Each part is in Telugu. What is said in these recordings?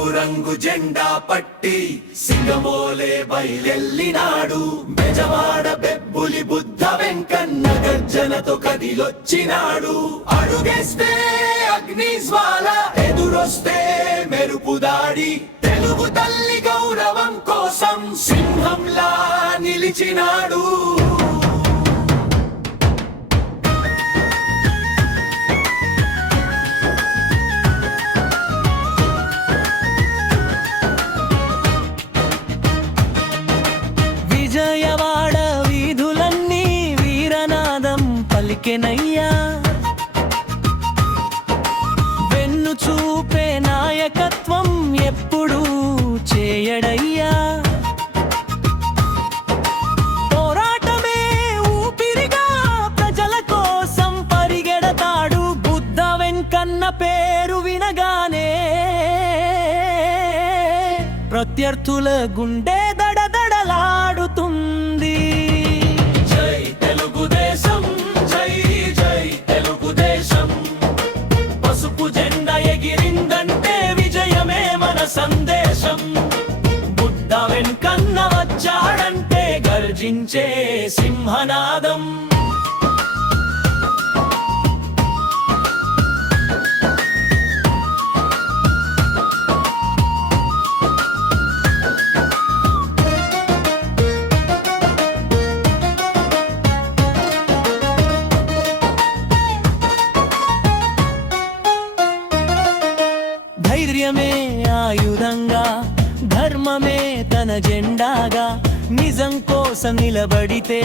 పసుపు రంగు జెండా పట్టి సింగమోలే బయలెల్లినాడు. బెజవాడ బెబ్బులి బుద్ధ వెంకన్న గర్జనతో కదిలొచ్చినాడు. అడుగేస్తే అగ్ని జ్వాల, ఎదురొస్తే మెరుపు దాడి. తెలుగు తల్లి గౌరవం కోసం సింహంలా నిలిచినాడు. విజయవాడ వీధులన్నీ వీరనాదం పలికెనయ్యా. వెన్ను చూపే నాయకత్వం ఎప్పుడూ చేయడయ్యా. పోరాటమే ఊపిరిగా ప్రజల కోసం పరిగెడతాడు. బుద్ధ వెంకన్న పేరు వినగానే ప్రత్యర్థుల గుండె దడదడలాడుతుంది. జై తెలుగుదేశం, జై జై తెలుగుదేశం. పసుపు జెండా ఎగిరిందంటే విజయమే మన సందేశం. బుద్ధ వెంకన్న వచ్చాడంటే గర్జించే సింహనాదం. ధైర్యమే ఆయుధంగా, ధర్మమే తన జెండాగా. నిజం కోసం నిలబడితే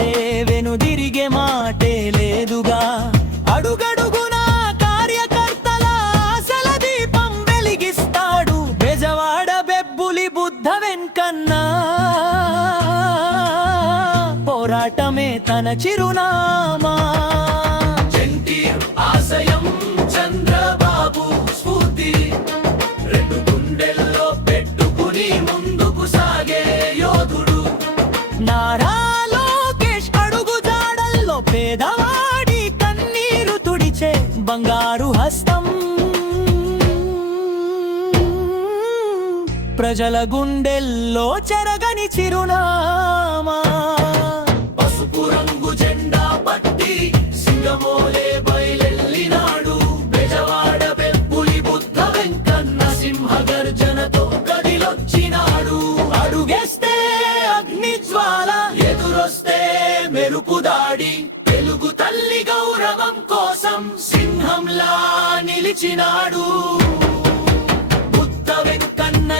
వెనుదిరిగే మాటే లేదుగా. అడుగడుగునా కార్యకర్తల ఆశల దీపం వెలిగిస్తాడు. బెజవాడ బెబ్బులి బుద్ధ వెంకన్న పోరాటమే తన చిరునామా. ఆశయం చంద్రబాబు స్ఫూర్తి, రెండు గుండెల్లో పెట్టుకుని ముందుకు సాగే యోధుడు. నారా లోకేష్ అడుగు జాడల్లో పేదవాడి కన్నీరు తుడిచే బంగారు హస్తం. ప్రజల గుండెల్లో చెరగని చిరునామా. పసుపు రంగు జెండా పట్టి సింగమోలే బయలెల్లినాడు. బెజవాడ బెబ్బులి బుద్ధ వెంకన్న సింహ గర్జనతో కదిలొచ్చినాడు. అడుగేస్తే అగ్ని జ్వాల, ఎదురొస్తే మెరుపు దాడి. తెలుగు తల్లి గౌరవం కోసం సింహంలా నిలిచినాడు. బుద్ధ వెంకన్న